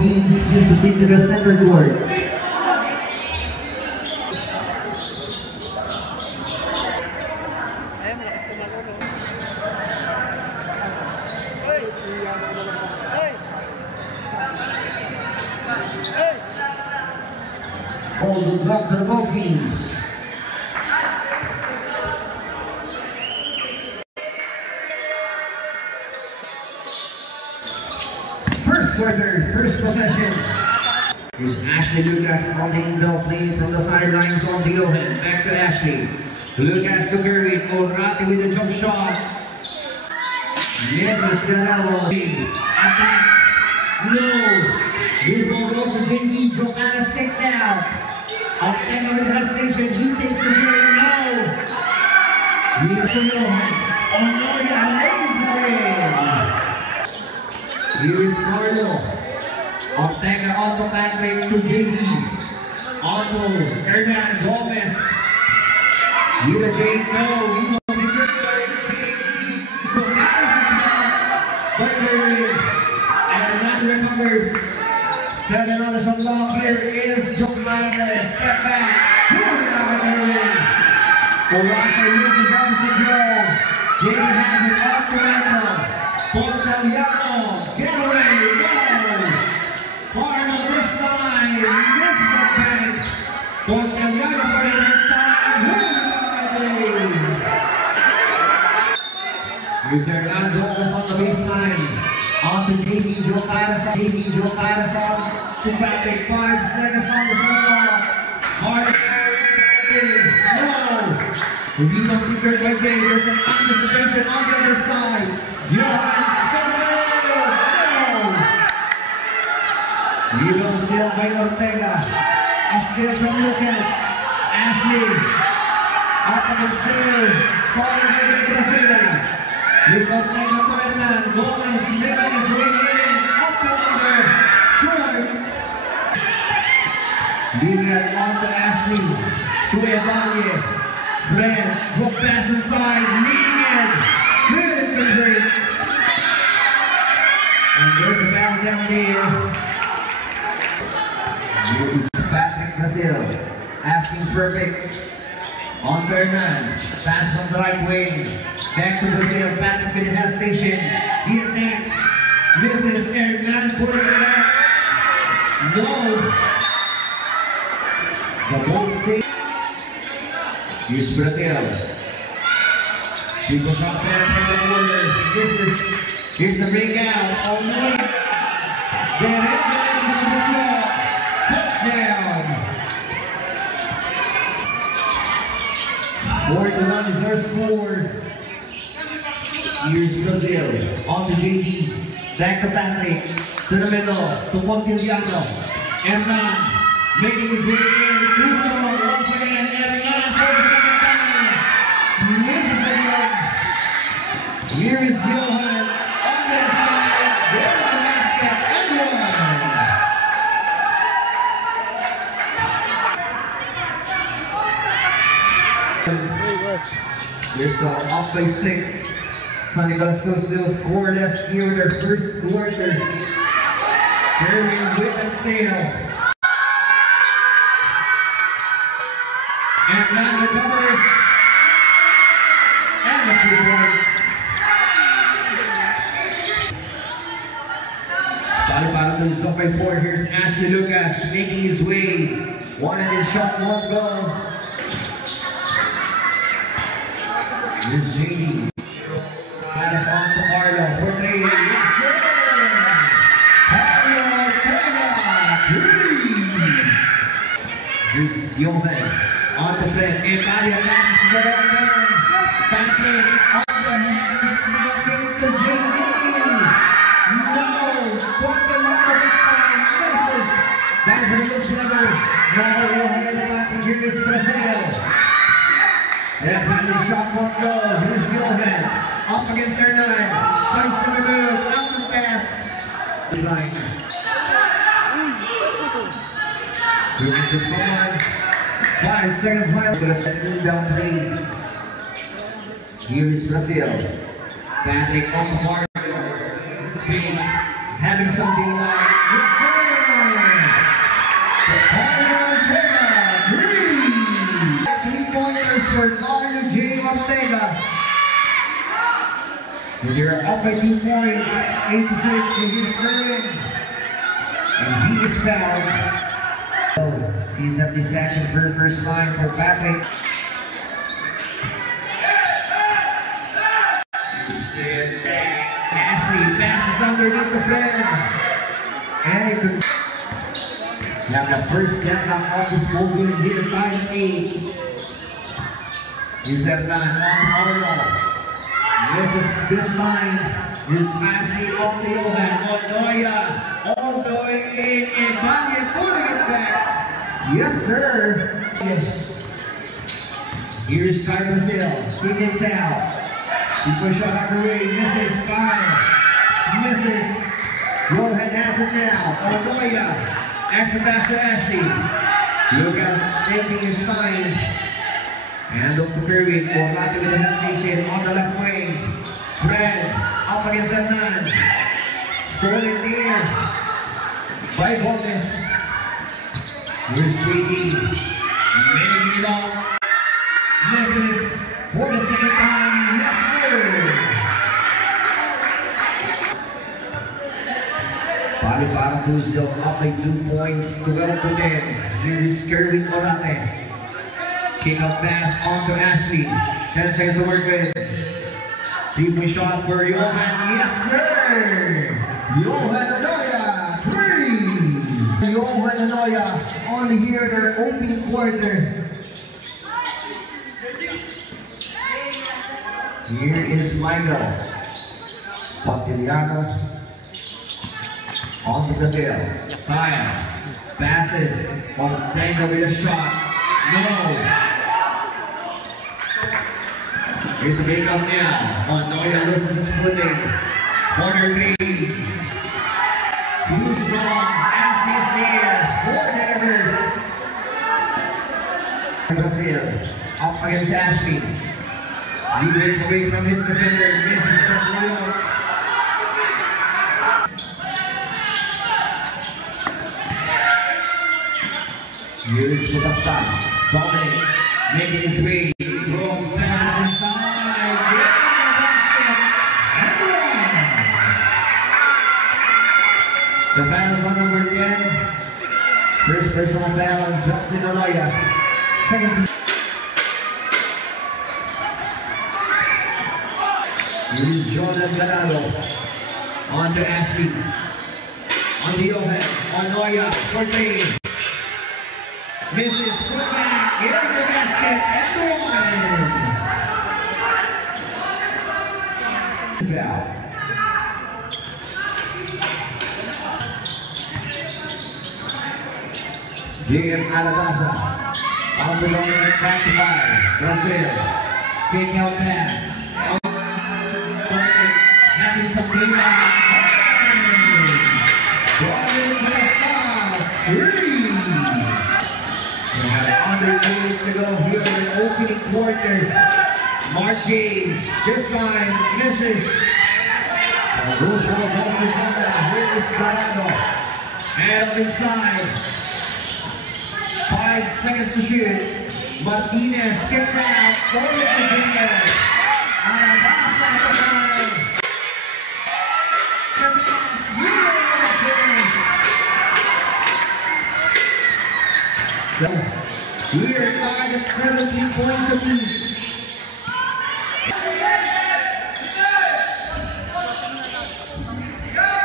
Teams just proceed to the center court. All good luck to the both teams. First quarter, first possession. Here's Ashley Lucas on the inbound play from the sidelines on the open. Back to Ashley. Lucas to Curry. Orati with the jump shot. Misses Canelo. Attacks. No. This ball goes to JD. Johanna sticks out. Ortega with the station. He takes the game. No. Here's to Johan. Onoya lays it in. Here is Carlo. Ortega on the pathway to JD. Otto, Hernan Gomez. Yura Jade, no. He wants to get by Curry. And Hernan recovers. 7 on the shot clock. Here is Johanna. Step back. Pulling out of Curry. Orlando uses out of control. JD has it off to Randall. Portaliano, get away, no! Carlo this time, misses the bank. Portaliano for the next time, here's Hernando on the baseline. On to JD Jokaras on to Patrick. 5 seconds on the shot clock. Carlo, no! The rebound secured by Jay. There's an anticipation on the other side. Johan Spindler! No! Rebound steal by Ortega. A steal from Lucas. Ashley. Up against steal. Falling by Brazil. Here's Ortega to Hernan. Gomez making his way in. Up and under. Short. Lilian on to Ashley. To Evalie. Fred, hook pass inside, Lilian, good convert. And there's a foul down there. Here's Patrick Brazil, asking perfect. On Hernan, pass on the right wing. Back to Brazil, Patrick with the hesitation. Here next, misses Hernan, putting it back. No. The ball stays. Here's Brazil. People shot there from the corner. Here's the ring out. Oh no! They're in the floor. Touchdown. 4-1 is our score. Here's Brazil. On to JD. Back to Patrick. To the middle. To Montiliano. Hernan making his way in. Crucial once again. Hernan for the second time. Misses again. Here is Johan on the side. There the basket and one. Here's the off by 6. Sunny Glasgow still scoreless here in their first quarter. Irving with and Stale. And now recovers. And the 2 points. Spotted bottom to the sub by 4. Here's Ashley Lucas making his way. One in his shot, one goal. Here's JD. Pass on to Carlo for 3. Yes, sir! Carlo Ortega, 3! Here's Johan on the flip. Evalie passes to the right hand. Patrick on the hand. Looking to JD. No! Portaliano this time. Misses. Back for the loose level. Now Johan at the back. Here is Brazil. Definitely shot won't go. Here's Johan. Up against Hernan. Sides to the move. Out the pass. Line. Doing this one. 5 seconds left. To the second down play. Here is Brazil. Patrick on the mark. Phoenix having some daylight. Yes, sir. 3-pointers for Mario J. Ortega. They're up by 2 points, 8-6 against Irwin. And he is fouled. Sees up this action for the first line for Patrick. Ashley passes underneath the fan. And it could have the first down off this movement here by 8. Here's that line on Arnold. This is this line. Here's Ashley on the overhand. Montoya all the way in and Valle putting it back. Yes, sir. Here's Ty Brazil. He gets out. She push shot underway. Misses 5. Misses. Rohan has it now. Montoya. Extra pass to Ashley. Lucas taking his time. And up to Kerwin. Orlando with the hesitation on the left wing. Fred up against that man. Sterling near. By Gomez. Here's JD. Making it up. Misses for the second time. Yes, sir. Para Tuzil up by 2 points. 12 to 10. Here's Kerwin Orate. Kick up pass onto Ashley. 10 seconds to work with. 3-point shot for Johan. Yes, sir. Johan Anoya. 3. Johan Anoya on here their opening quarter. Here is Michael. Satiliano. On to Brazil. Fire. Passes. Ortega with a shot. No. Here's a big up now. Montoya loses his footing. Corner 3. Too strong. Ashley's near. 4 Nevers. Brazil. Up against Ashley. He breaks away from his defender. Misses from Leo. Here's Lucas. Dominic making his way. Long pass inside. Getting the basket. And one. The foul is on number 10. First personal foul on Justin Aloya. Second. Here's Jordan Ganado. On to Ashley. On to Johan. On Noya. 14. Misses. Put back. In the basket. And one. Foul. JM Alagasa. On to Dominic. Back to 5. Brazil. Kick out pass. Having some data. We have under 2 minutes to go here in the opening quarter. Mark James, this time misses. Goes for the ball for Jana. Here is Galano. And up inside. 5 seconds to shoot. Martinez gets out. Scoring again. Alabasa at the time. So, we are tied at 17 points apiece.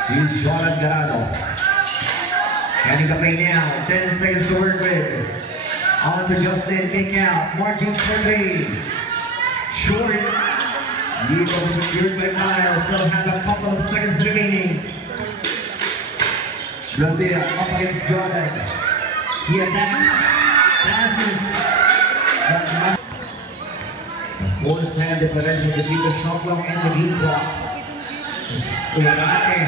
Here's Jordan Garado. Getting the play now. 10 seconds to work with. On to Justin. Kick out. Margins for 3. Short. Nico secured by Miles. Still have a couple of seconds remaining. Brazil up against Jordan. He attacks. Passes. The force-hand differential between the shot clock and the game clock. Urate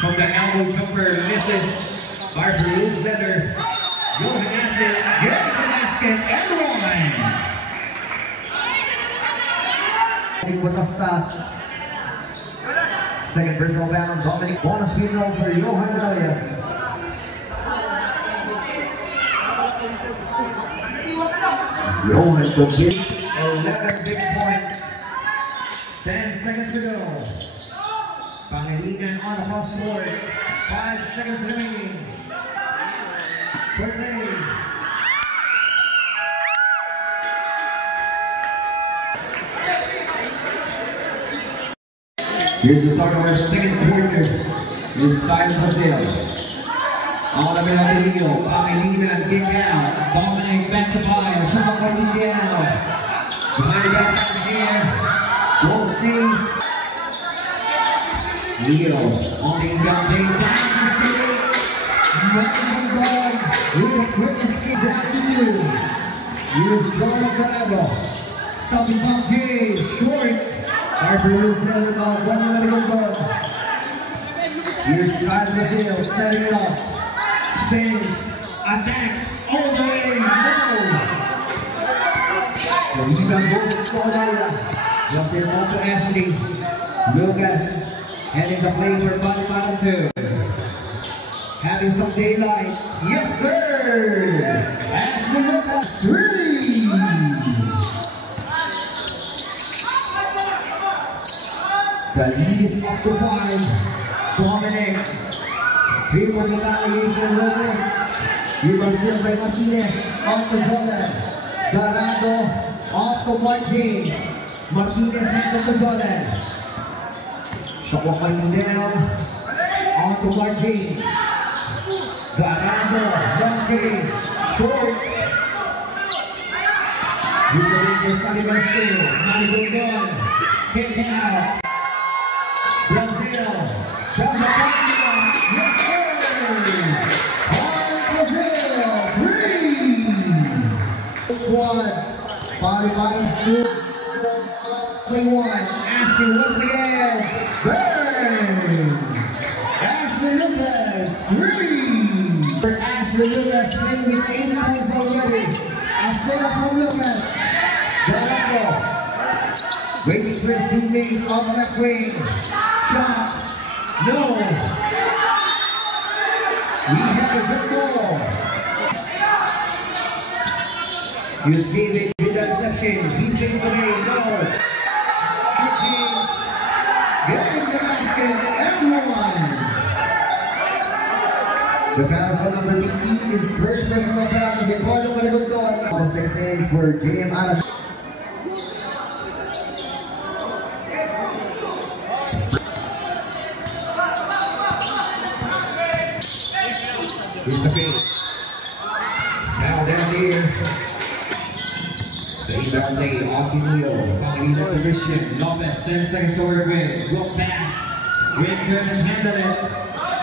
from the elbow jumper misses. Barber loose leather. Johan has it. Get the basket and one. Butastas. Second personal foul on Dominic. Bonus field goal for Johan Anoya. Rowan to get 11 big points. 10 seconds to go. Pangilinan on across the board. 5 seconds remaining. Play. Here's the start of our second quarter. This time Brazil. On the middle of the wheel. Pangilinan, kick out. Dominic back to fire. Shot by down. Behind the back pass here. Goal stays. Leo on the inbound day. Passes to it. Nothing done. With a quick escape that to do. Here's Jordan Dorado. Stopping by Jay. Short. Arthur Snell about 1 minute goal. Here's Kyle Brazil setting it up. Spins. Attacks. All the way. No. The rebound goes to Cordelia. Just in on to Ashley. Lucas heading the play for bottom bottom 2. Having some daylight. Yes, sir. Ashley Lucas 3. The lead is up to 5. Dominic. 3-point retaliation. Lucas. Brazil by Martinez. Off to Jordan. Dorado. Off to Mark James. Martinez hand of the Jordan. Shot clock winding down. On to Mark James. Dorado. Long three. Short. This is a for Sullivan still. Money goes on. Kick out. Brazil. From the front. Yes, sir. Brazil. 3. Squads. Bottom 2. Play 1. Ashley once again. Burn. Ashley Lucas. 3. For Ashley Lucas playing with 8 points already. A steal from Lucas. Dorado. Waiting for his teammates on the left wing. Shots. No. We have a good goal. Here's David with the reception. He takes away. No. Getting the basket. Everyone. The foul on number 15 is first personal foul. Before the Malagundo. Almost like saying for JM Allen. Here's the feed. Now down here. Save that play. Octinio. Pangilinan position. Lopez. 10 seconds to work with. Go fast. Rick couldn't handle it.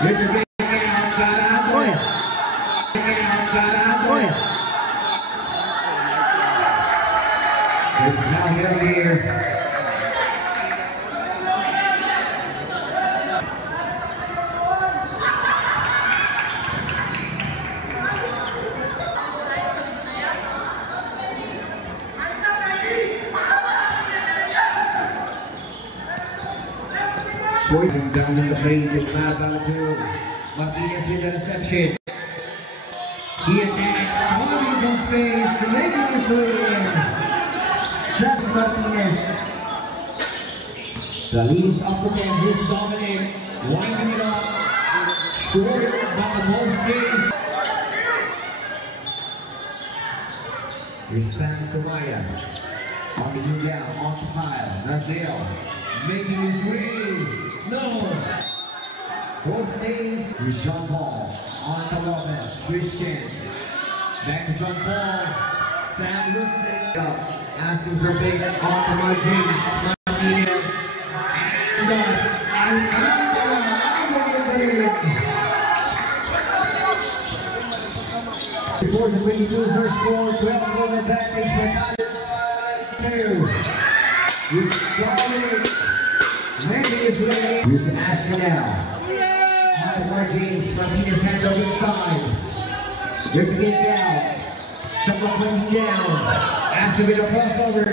Here's the kick out. Dorado. Kick out. Dorado. There's now down here. Poison down in the plate with Malbal to Martinez with the reception. He attacks, Martinez on space, making his way in. That's Martinez. The lead is up to 10. Here's Dominic, winding it up. Short, but the ball stays. Here's Sam Sumaya. On the inbound, on the pile. Brazil making his way. No! Ball stays. Here's John Paul. On to Lopez. Christian. Back to John Paul. Sam losing up. Asking for a big on to Mark James. Martinez. Before the 22s are scored, 12 goal advantage for Tyler. He's starting. Making his way. Here's Ashton now. On to Mark James. Martinez hand over inside. There's a kick out. Shot clock winding down. Ashton with a crossover.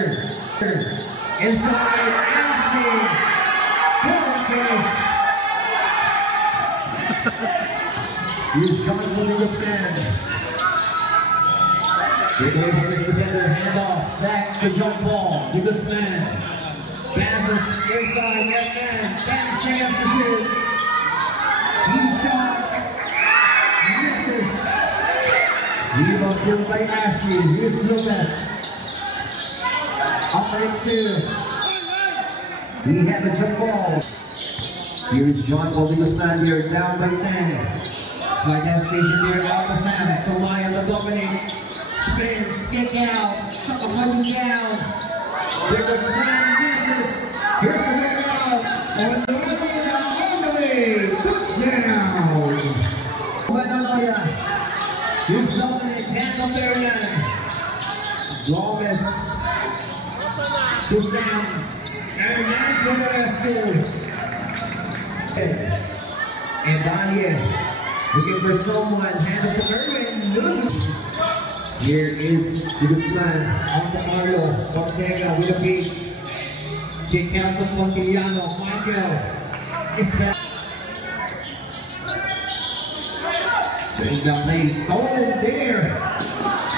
Inside. Ashton. Good finish. Here's John Williams again. Breakaway from his defender, hand off, back to jump ball, to this man. Passes inside, left hand, back stands to shoot. He shots, misses. Rebound steal by Ashley, here's Lucas. Up the next two. We have a jump ball. Here's John Paul Guzman here, down by 10. Slide down station here, off the snap. Somaya the dominate. Spins, kick out, shot the money down. There goes Guzman, misses. Here's the rebound. On the way, touchdown. Manaloya. Here's Dominic, hand of Marian. Gomez. To Sam. Hernan to the rescue. And Daniel looking for someone, hands up to Irwin, loses. Here is Guzman on the Marlo, Ortega with a beat. Kick out to Montillano, Michael is back. Bring the play, stolen there.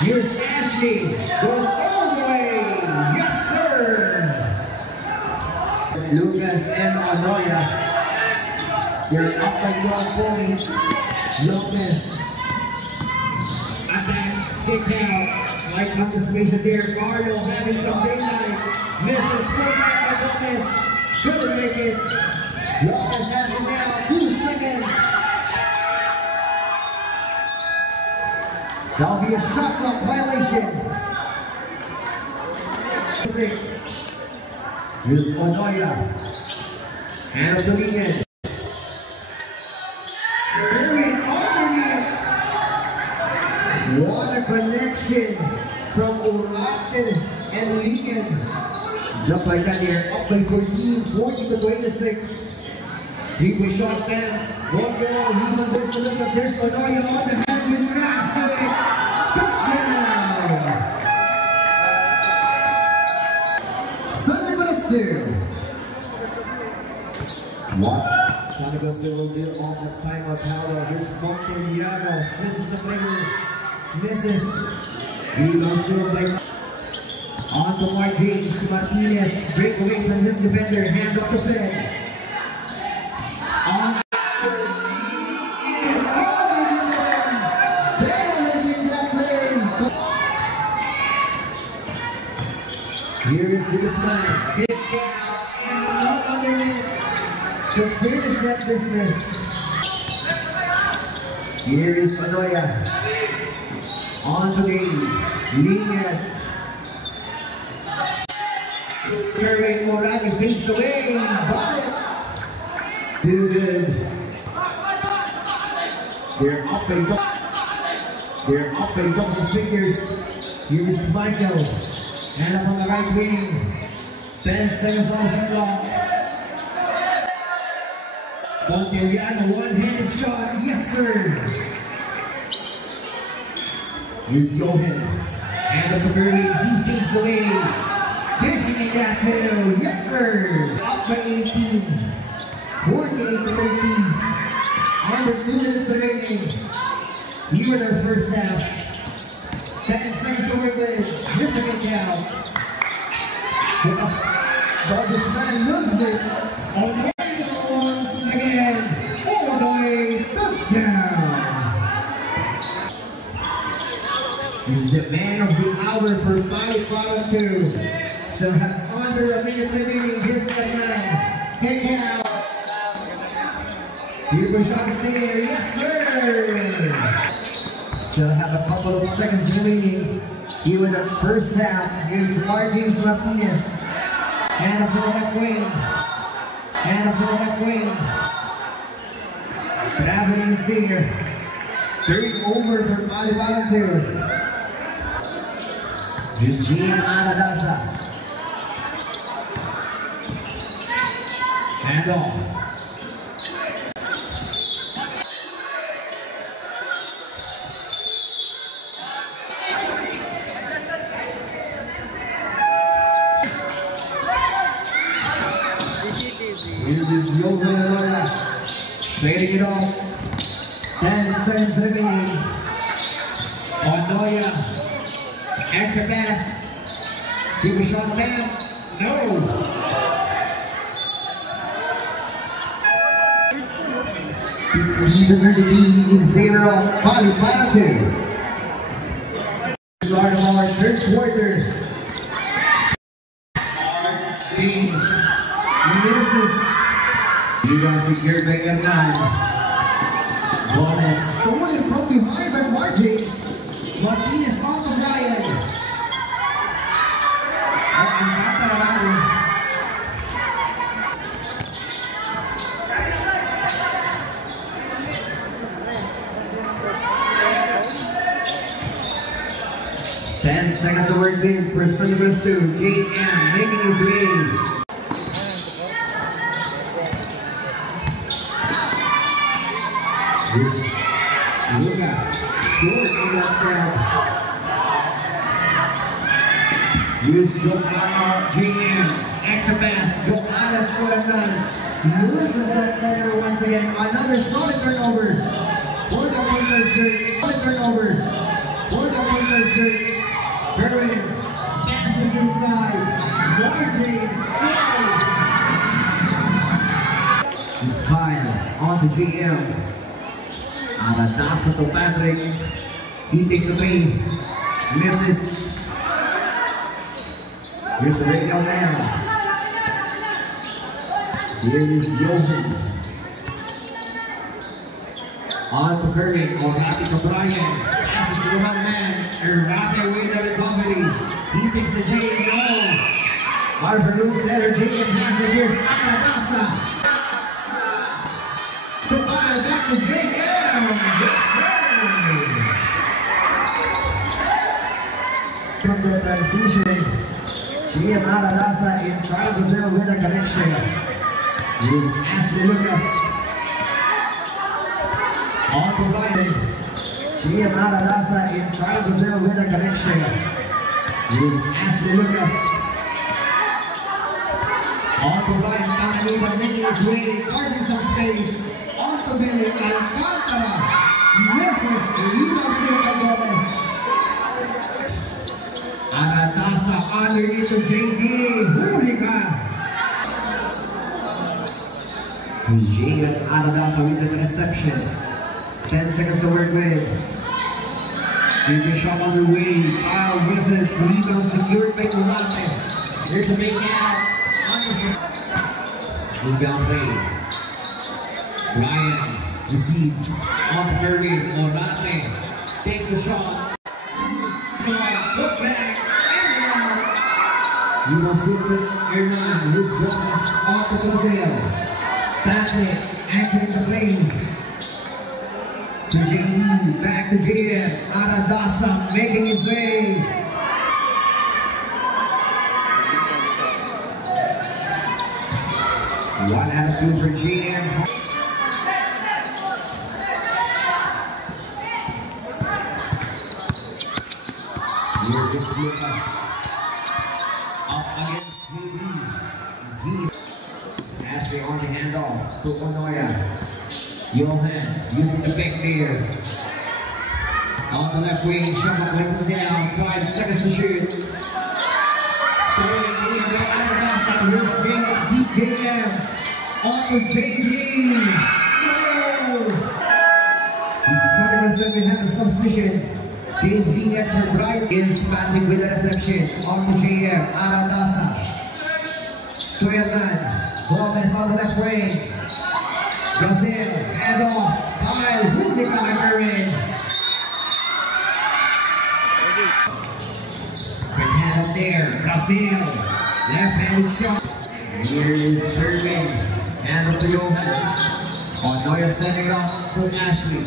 Here's Ashley, goes all the way, yes sir. Lucas and Anoya. They're up by 12 points. Lopez attacks, kick out. Slight anticipation there. Carlo having some daylight. Misses, put back by Lopez. Couldn't make it. Lopez has it now. 2 seconds. That'll be a shot clock violation. 6. Here's Onoya. Hand up to Ligan. What a connection from Urate and Ligan. Just like that here, up by 14, 40 to 26. 3-point shot then. One goal, Ligan versus Lucas. Here's Onoya on the hand with traffic. Touchdown! 7-2. What? Sanibel still will do on the timeout. Towel. Here's Montellano. Misses the player. Misses. Rebound still by. On to Martins. Martinez. Break away from his defender. Hand up to Fed. On. Demolishing that play. Here is Guzman. Kick out. And not underneath. To finish that business. Here is Anoya. On to the Ligan. Curry Morani fades away. Got it. Too good. They're up in double figures. Here is Michael. And up on the right wing. 10 seconds on the shot clock. Montellano, one-handed shot, yes sir. Here's Johan, hand up to Curry, he fades away. Dishing it that too, yes sir. Up by 18, 48 to 13. Under 2 minutes remaining. Here in our first half. 10 seconds to work with. Here's the kick out. But this man loses it. On again, all-the-way touchdown! He's the man of the hour for 5-2. So have under a minute remaining. Here's that man. Kick out. Here goes shot is there. Yes, sir! So have a couple of seconds remaining. Here in the first half. Here's Martins Martinez. And up to the left wing. And up to the left wing. Gravity is there. 3 over for Malibu. Justine Anadasa. Hand off. Here is Yoga fading it off. 10 seconds remaining. Onoya Extra pass. Keep a shot down. No. Either to be in favor of Bobby Planton. Start of our third quarter. James misses. Rebound secured by M9. Gomez stolen from behind by Martins. Martinez off of Ryan. Ten seconds to work in for Sunnyvale 2. JM making his way. Lucas short on that step. Use JM. Extra pass. Go Alex for a nine. Loses that letter once again. Another solid turnover. For the Pointers Jerks. Solid turnover. For the Pointers Jerks. Berwin passes inside. More James. Spine onto GM. Aratasa to Patrick. He takes a three. Misses. Here's the radio now. Here is Johan. On to Curry. Orati to Brian. Passes to the one man. Errate with the recovery. He takes the J.O. Harvard looks letter J and has it. Here's Aratasa. To fire back to J.M. Yes, sir. From the transition. J.M. Aratasa in trial Brazil with a connection. Here's Ashley Lucas. On to Brian. J.M. Aratasa in trial Brazil with a connection. Here's Ashley Lucas. On to Brian Cananita making his way, carving some space. On to Billy Alcantara. Misses. Rebound save by Gomez. Aratasa underneath to JD. Huli ka. J.M. Aratasa with the reception. 10 seconds to work with. Keep a shot on the way. Kyle misses. Rebound secured by Urate. Here's a big out. Rebound play. Ryan receives on the third wing. Urate takes the shot. Put back. You will see the airline. This Gomez off the Brazil. Patrick entering the play. To JD, back to JM. Aratasa making his way. One out of two for JM. Here is Lucas. Up against JD. Ashley on the handoff to Onoya. Johan using the back there. On the left wing, shot went down. 5 seconds to shoot. Stolen in by Aratasa. Here's DKM. On to JD. No! It's Sunnyvale that we have a substitution. Dave Vingat for Bright is standing with the reception. On to JM. Aratasa. 12-9. Gomez on the left wing. Brazil, hand off, Kyle, Huli ka na Merwin. Quick hand up there, Brazil, left-handed shot. Here is Merwin, hand up to Johan. Onoya setting it up to Ashley.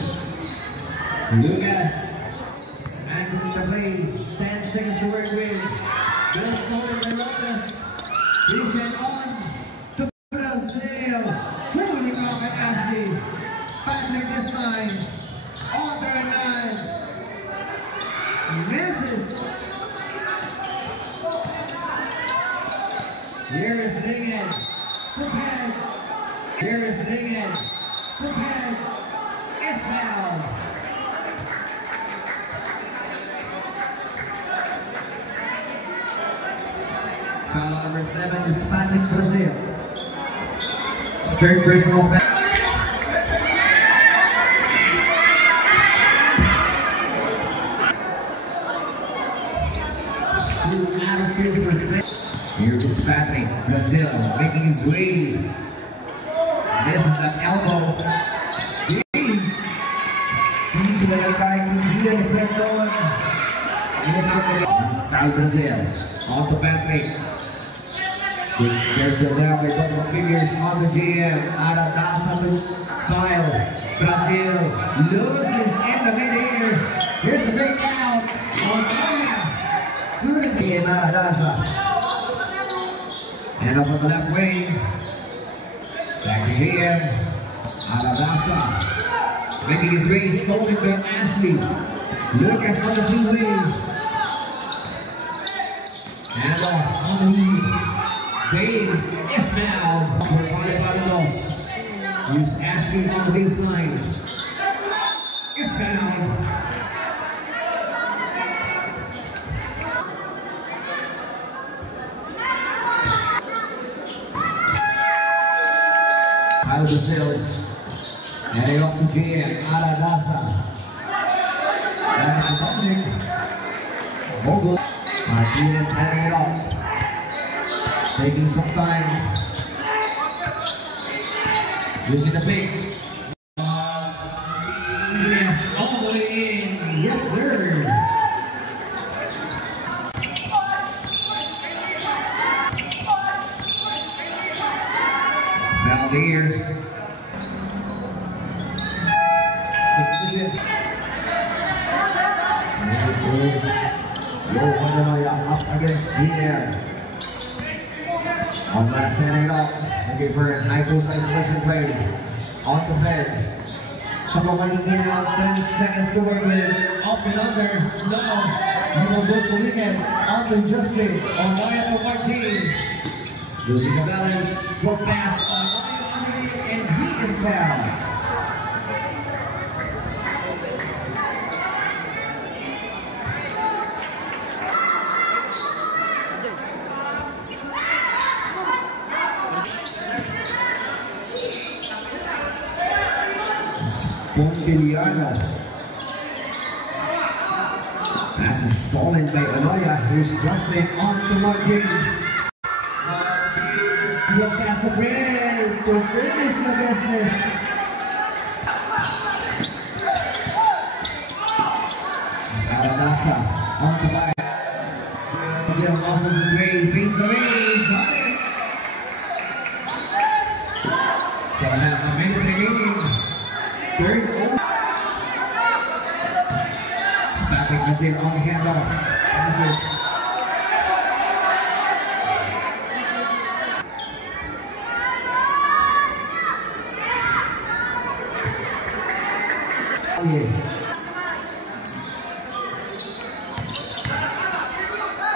Lucas, back into the play, 10 seconds to work with. Don't score by Lopez. Vision on to Brazil. Huli ka by Ashley. Patrick this time. On their 9. Misses. Here is Ligon. Hook hand. Here is Ligon. Hook hand. It's foul. 7 Hispanic Brazil. Third personal foul. Here is Patrick, Brazil, making his way. Missing that elbow. He's going to try to be a deflect on. Style Brazil. On to Patrick. There's still there by double figures on the GM. Aradasa to Kyle. Brazil loses in the mid-air. Here's the breakout. On fire. Good again, Aradasa. And up on the left wing. Back to GM. Aradasa. Making his way, stolen by Ashley. Lucas on the two ways. And on the lead. Dave is fouled for Palipanos. Use Ashley on the baseline. Is fouled. Kyle Brazil. Heading off to GM. Aradasa. Back to Dominic. Vogel. Martinez heading it off. Taking some time. Using the pick. Yes, all the way in. Yes, sir. Down here. 6-0. Up against here. On back setting up. Looking for a high post isolation play. On the Fed. Shabawaning out. 10 seconds to work with. Up and under. No. He will go to weekend. Arthur Justin on Mayato Martins. Losing the balance. Go pass on Mayato underneath. And he is fouled. Pompiliano. Pass is stolen by Aloya. Here's Justin on to Martins. Will pass the break to finish the business. It's Aradasa on to buy. Brazil loses his way, beats away, got it. So I have a minute remaining. Third over. Patrick Brazil on the handoff. Passes.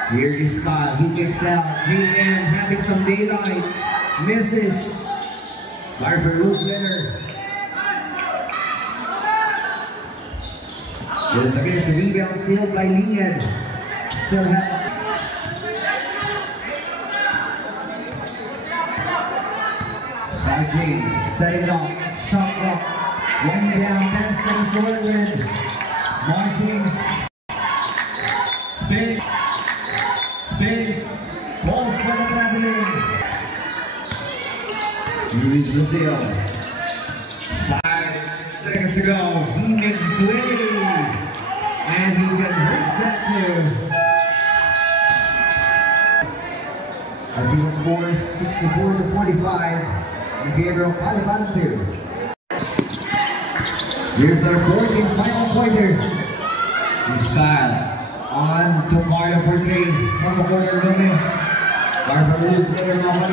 Here is Kyle. He kicks out. GM having some daylight. Misses. Larver Roosevelt. There's against the rebound sealed by Lian. Still have. Star James setting it up. Shot clock. Running down. 10 seconds to work with. Martins. Spins. Spins. Balls for the traveling. Luis Brazil. 5 seconds to go. He makes his way. And he converts that too. Our final score is 64-45 in favor of Palipanan 2. Here's our fourth and final pointer. Style on to Mario Portray from the corner Gomez. Barbara moves there now.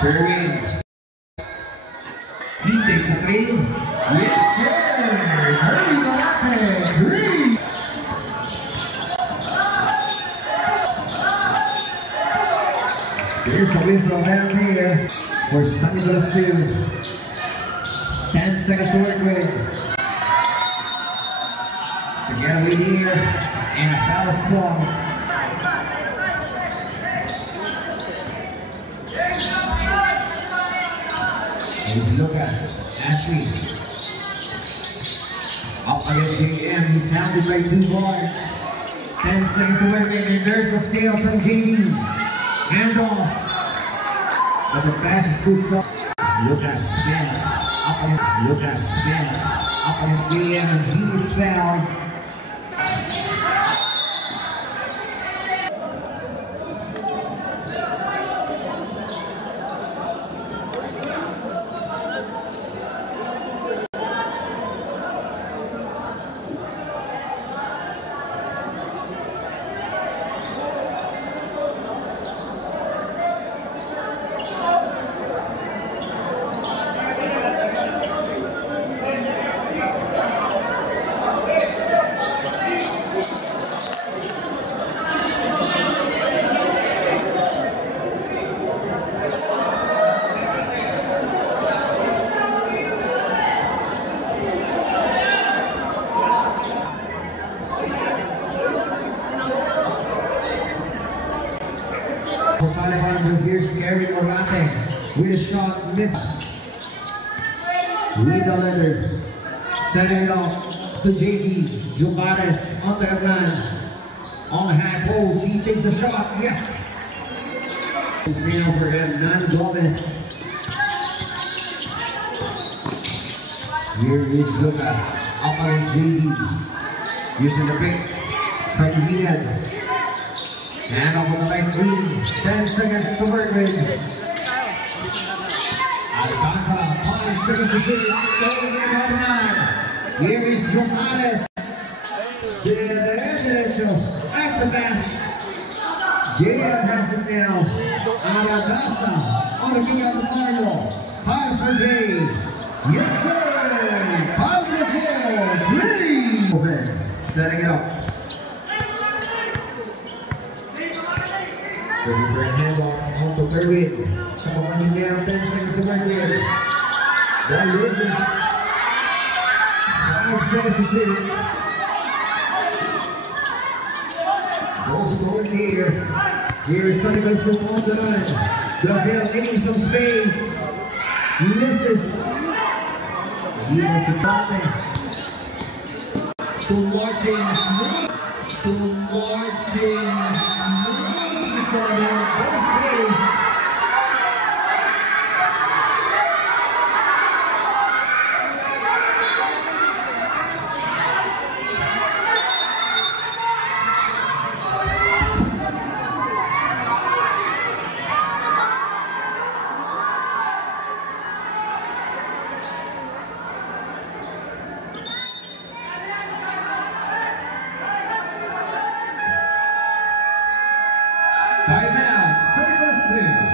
Kerwin. He takes a three. Yes, sir. Hurry Malate. Three. Here's a whistle down here for Sunny Hills 2. 10 seconds to work with. So get away here and a foul strong. Here's Lucas. Ashley. Up against JM. He's handled by 2 guards. 10 seconds away, and there's a scale from JD. Handoff. But the pass is too strong. Lucas spins. Up against Lucas spins. Up against JM, and he is fouled. Here's Eric Orate with a shot missed. With the letter. Setting it up to JD. Juarez on the Hernan. On the high post. He takes the shot. Yes! It's now for Hernan Gomez. Here is Lucas. Up against JD. Using the pick. From Riyadh. And up on the right wing, 10 seconds to work with. Alcantara, 5 seconds to shoot. Still in the Here is Juarez. Derecho, extra pass. JM has it now. Aradasa on the king of the final. High for Jay. Yes, sir. Brazil. 3. Over. Setting it up. Looking for a handoff onto Kerwin. Someone running down 10 seconds to work with. That loses. 5 seconds to shoot. No scoring here. Here is Sonny Briscoe on the run. Brazil needing some space. Misses. He was a button. To Martins. To Martins. He's going to go space. Timeout, Silverstone.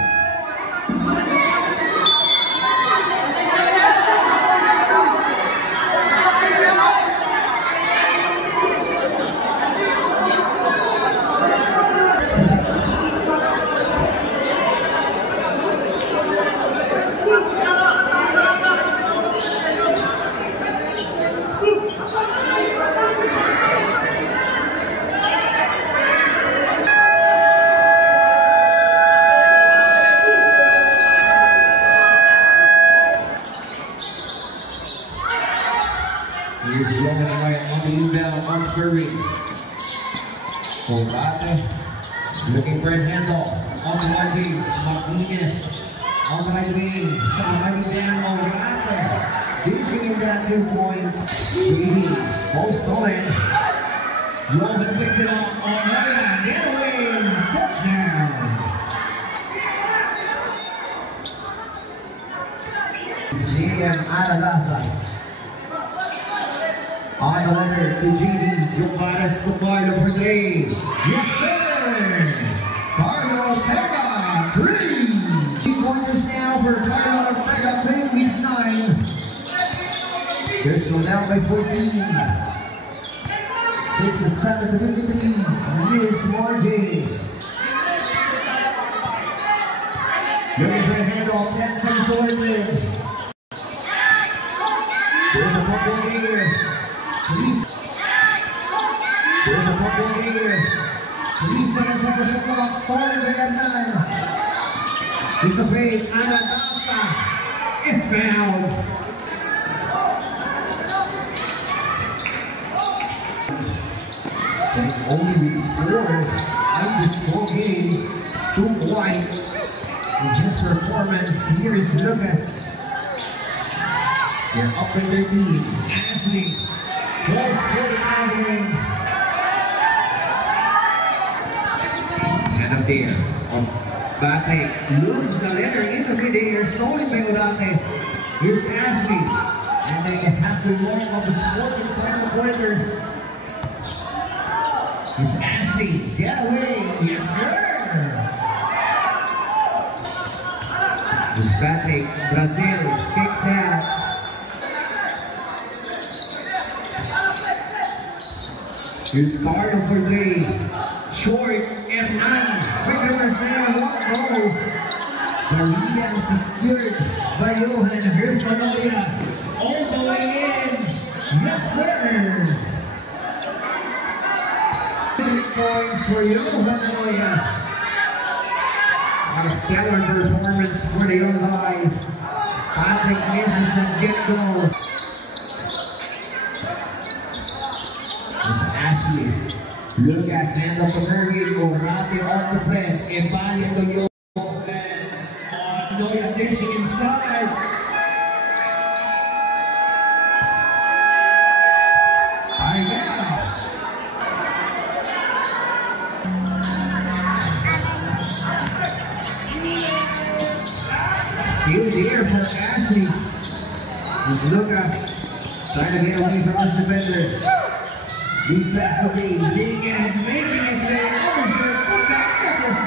Here's Logan White on the inbound on Curry. Orate looking for a handoff on the Martins. Martinez on the right wing. Shot running down Orate. Finishing in that 2 points. JD post on it. Logan picks it up on Ryan. Get away. Touchdown. JM Adalasa. On the letter to JD, Juarez Capardo for 3. Yes, sir! Carlo Ortega, 3. 3 pointers now for Carlo Ortega, playing with 9. There's no down by 14. 6-7 to 53. Here's more James. Looking for a handoff, 10 seconds to work with. There's a football here. There's a football here. 3 seconds on the shot clock. Starting by 9. It's the fade. Anadasa is fouled. only with 4 on this full game. Stu White with his performance. Here is Lucas. They're up in their lead. Ashley goes for the outing. And up there on Bate. Loses the letter into mid-air. Stolen by Odate. Here's Ashley. And they have to warm up the score in the final quarter. Here's Ashley. Get away. Yes, sir. Here's Bate. Brazil kicks out. Here's Carlo for three. Short, Hernan. Quick there, one goal. The rebound secured by Johan. Here's Manoia. All the way in. Yes, sir. 3 points for Johan Manoia. A stellar performance for the young guy. Patrick misses the get-go. Ashley, Lucas, hand up to Mervin, Orate off the front, Embali to Yo, Noya dishing inside. Still there for Ashley. It's Lucas trying to get away from us defender. Big pass to Lee, Lee and making his way overshirt, put back misses.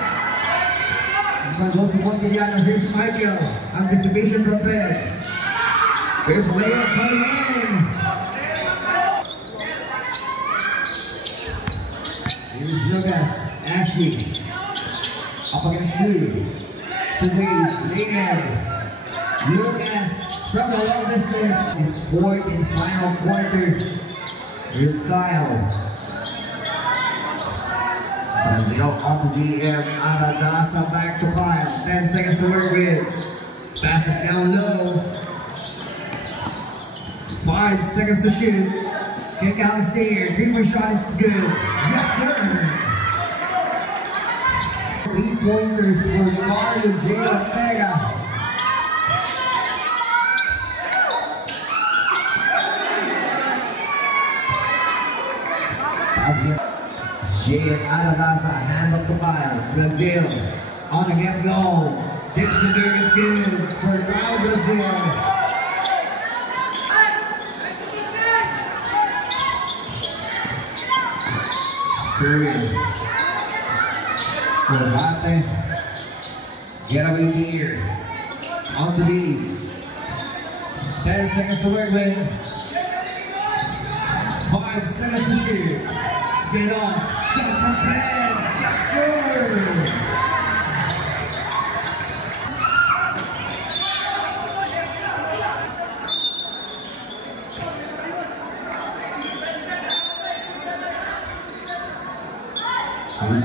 Goes to Montellano, here's Michael, anticipation from Fred. Here's Leo coming in. Here's Lucas, Ashley, up against 2. Today, Leonard, Lucas from the long distance, his 4th and final quarter. Here's Kyle. Brazil off the GM. Aradasa back to Kyle. 10 seconds to work with. Passes down low. 5 seconds to shoot. Kick out is there. 3-point shot is good. Yes, sir. 3-pointers for Carlo J. Ortega. Jay Aradasa, hand up to Kyle. Brazil on a get-go. Dixonberg is good for Raul Brazil. Spurring. Orate. Get away here. On to these. 10 seconds to work with. 5 seconds to shoot. Spin off. Shot from Fred. Yes, sir.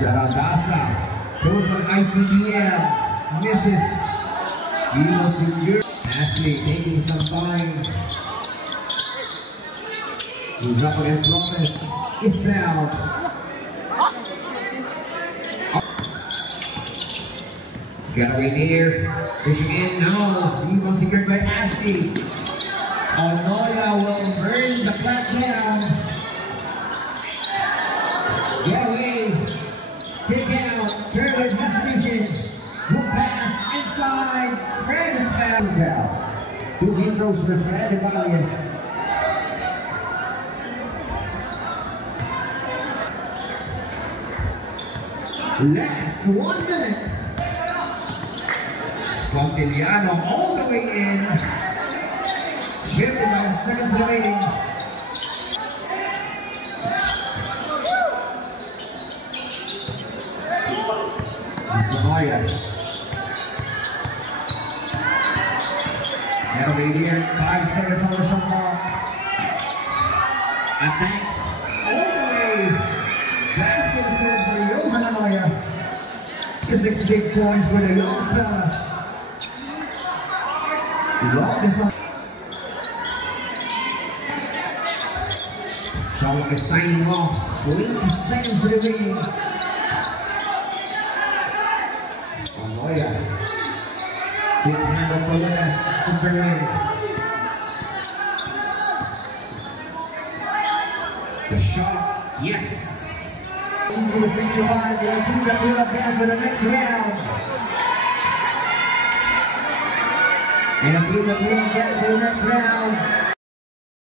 Aradasa goes on ICBL. Misses. He was secure. Ashley taking some time. He's up against Lopez. It's fouled. Get away there. Pushing in. No. He was secured by Ashley. Onoya will burn the clock down. Get away. Kick out. Fairwood destination. Good pass inside. Fred is fouled. 2 free throws for Fred Evalia. Last 1 minute. Montellano all the way in. 59 seconds remaining. Zamaya. Now here, 5 seconds on the shot clock. Attacks all the way. Basket is good for Johan Amaya. Just 6 big points for the young fella. Shalom is signing off. 20 seconds remaining. Moya. Big hand of Toledas to Perrin. The shot, yes! Eagles 65, and I think that will advance to the next round. And I think that will advance to the next round.